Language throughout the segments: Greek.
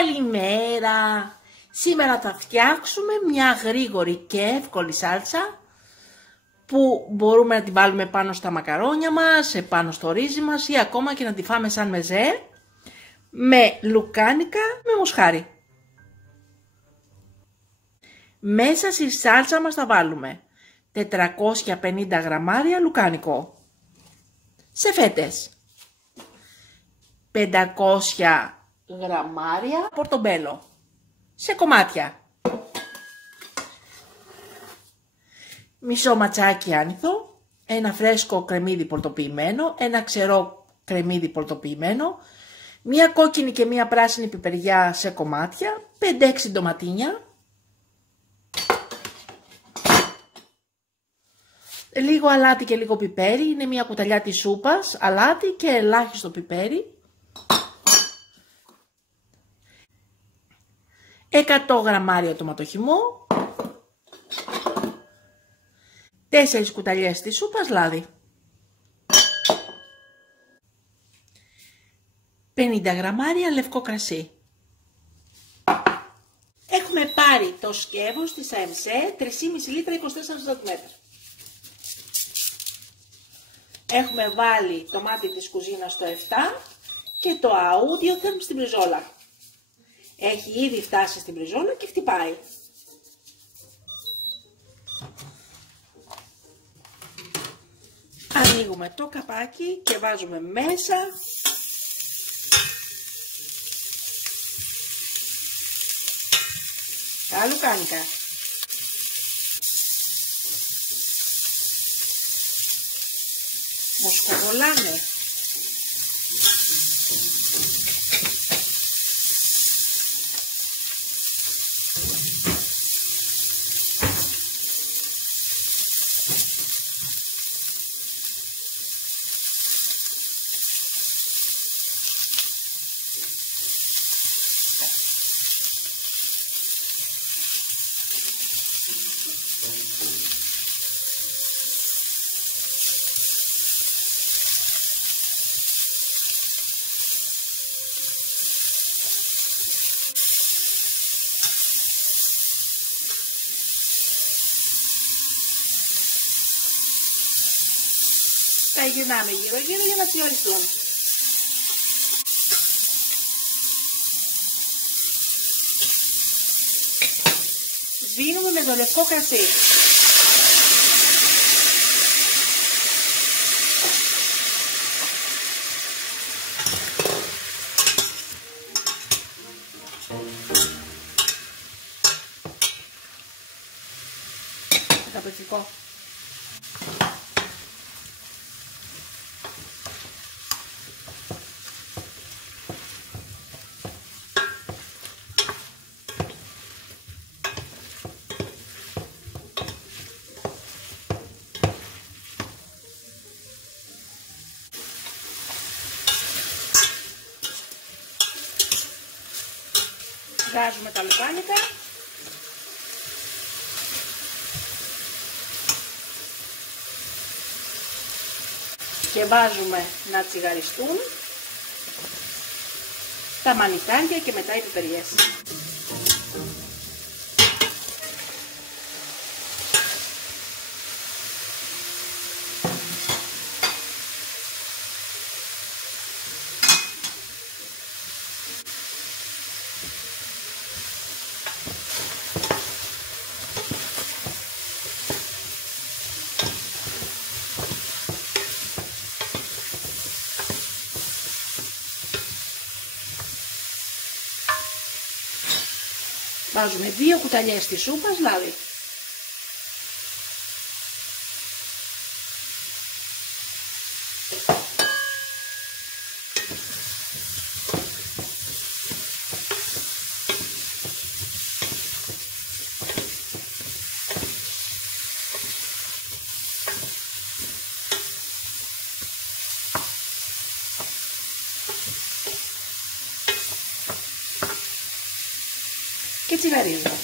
Καλημέρα! Σήμερα θα φτιάξουμε μια γρήγορη και εύκολη σάλτσα που μπορούμε να την βάλουμε πάνω στα μακαρόνια μας, πάνω στο ρύζι μας ή ακόμα και να τη φάμε σαν μεζέ με λουκάνικα με μοσχάρι. Μέσα στη σάλτσα μας θα βάλουμε 450 γραμμάρια λουκάνικο σε φέτες, 500 γραμμάρια πορτομπέλο σε κομμάτια, μισό ματσάκι άνηθο, ένα φρέσκο κρεμμύδι πορτοποιημένο, ένα ξερό κρεμμύδι πορτοποιημένο, μία κόκκινη και μία πράσινη πιπεριά σε κομμάτια, 5-6 ντοματίνια, λίγο αλάτι και λίγο πιπέρι, είναι μία κουταλιά της σούπας, αλάτι και ελάχιστο πιπέρι, 100 γραμμάρια τοματοχυμό, 4 κουταλιές της σούπας λάδι, 50 γραμμάρια λευκό κρασί. Έχουμε πάρει το σκεύος της ΑΕΜΣΕ 3,5 λίτρα 24 cm. Έχουμε βάλει το μάτι της κουζίνας στο 7 και το Audiotherm στην μπριζόλα. Έχει ήδη φτάσει στην μπριζόλα και χτυπάει. Ανοίγουμε το καπάκι και βάζουμε μέσα τα λουκάνικα. Μοσχοβολάμε. Τα γυρνάμε γύρω γύρω για να τσιγαριστούν. Σβήνουμε με το λευκό κρασί. Καταπληκτικό. Βγάζουμε τα λουκάνικα και βάζουμε να τσιγαριστούν τα μανιτάρια και μετά οι πιπεριές. Βάζουμε 2 κουταλιές της σούπας λάδι. Και τσιγαρίζουμε.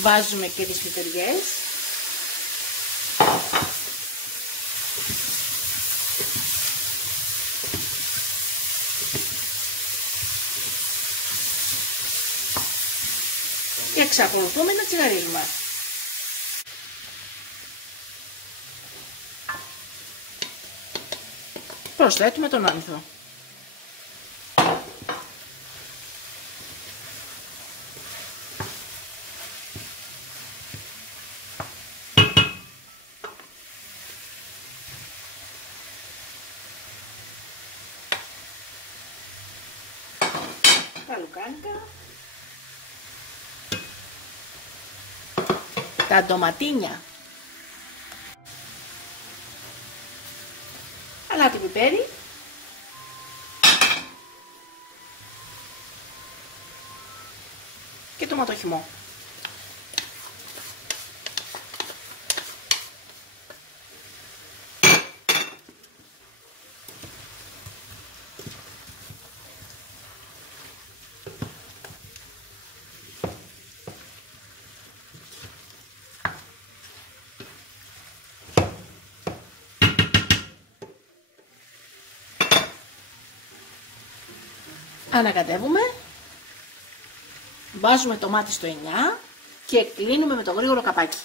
Βάζουμε και τις πιπεριές. και εξακολουθούμε να τσιγαρίζουμε. Προσθέτουμε τον άνηθο. Τα λουκάνικα, τα ντοματίνια, αλάτι πιπέρι, και τοματοχυμό. Ανακατεύουμε, βάζουμε το μάτι στο 9 και κλείνουμε με το γρήγορο καπάκι.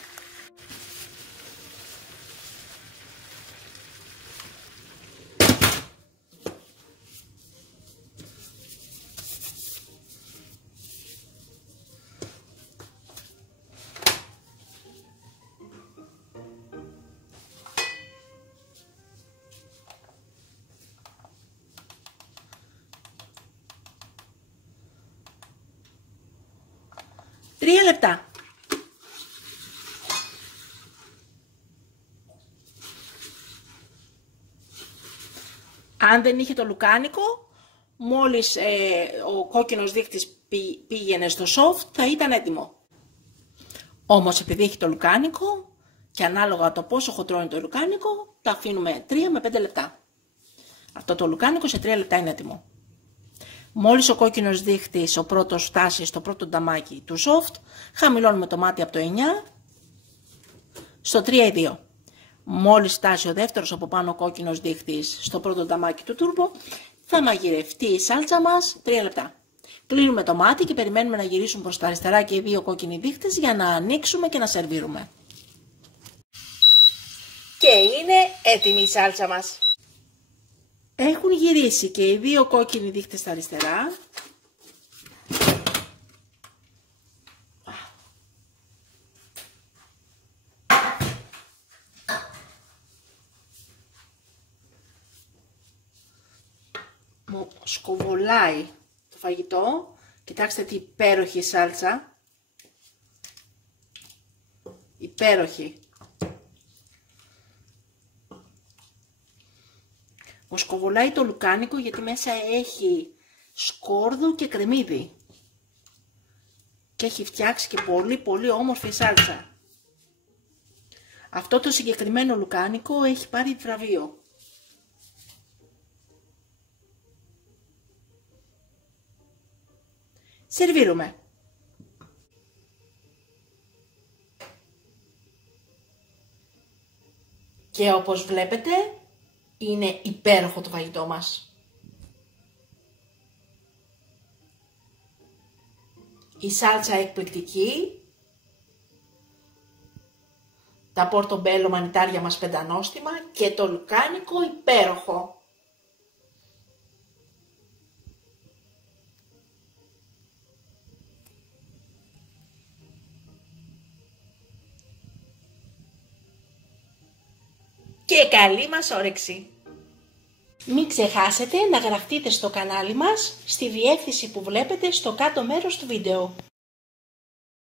Τρία λεπτά. Αν δεν είχε το λουκάνικο, μόλις ο κόκκινος δείκτης πήγαινε στο soft, θα ήταν έτοιμο. Όμως επειδή έχει το λουκάνικο και ανάλογα το πόσο χοντρό είναι το λουκάνικο, τα αφήνουμε 3 με 5 λεπτά. Αυτό το λουκάνικο σε 3 λεπτά είναι έτοιμο. Μόλις ο κόκκινος δείχτης, ο πρώτος, φτάσει στο πρώτο νταμάκι του soft, χαμηλώνουμε το μάτι από το 9 στο 3 ή 2. Μόλις φτάσει ο δεύτερος από πάνω κόκκινος δείχτης στο πρώτο νταμάκι του turbo, θα μαγειρευτεί η σάλτσα μας 3 λεπτά. Κλείνουμε το μάτι και περιμένουμε να γυρίσουν προς τα αριστερά και οι 2 κόκκινοι δείχτες για να ανοίξουμε και να σερβίρουμε. Και είναι έτοιμη η σάλτσα μας. Έχουν γυρίσει και οι 2 κόκκινοι δείχτες στα αριστερά. Μου σκοβολάει το φαγητό. Κοιτάξτε τι υπέροχη σάλτσα. Υπέροχη. Μου σκοβολάει το λουκάνικο γιατί μέσα έχει σκόρδο και κρεμμύδι. Και έχει φτιάξει και πολύ όμορφη σάλτσα. Αυτό το συγκεκριμένο λουκάνικο έχει πάρει βραβείο. Σερβίρουμε. Και όπως βλέπετε, είναι υπέροχο το φαγητό μας. Η σάλτσα εκπληκτική. Τα πορτομπέλο μανιτάρια μας πεντανόστιμα και το λουκάνικο υπέροχο. Και καλή μας όρεξη! Μην ξεχάσετε να γραφτείτε στο κανάλι μας στη διεύθυνση που βλέπετε στο κάτω μέρος του βίντεο.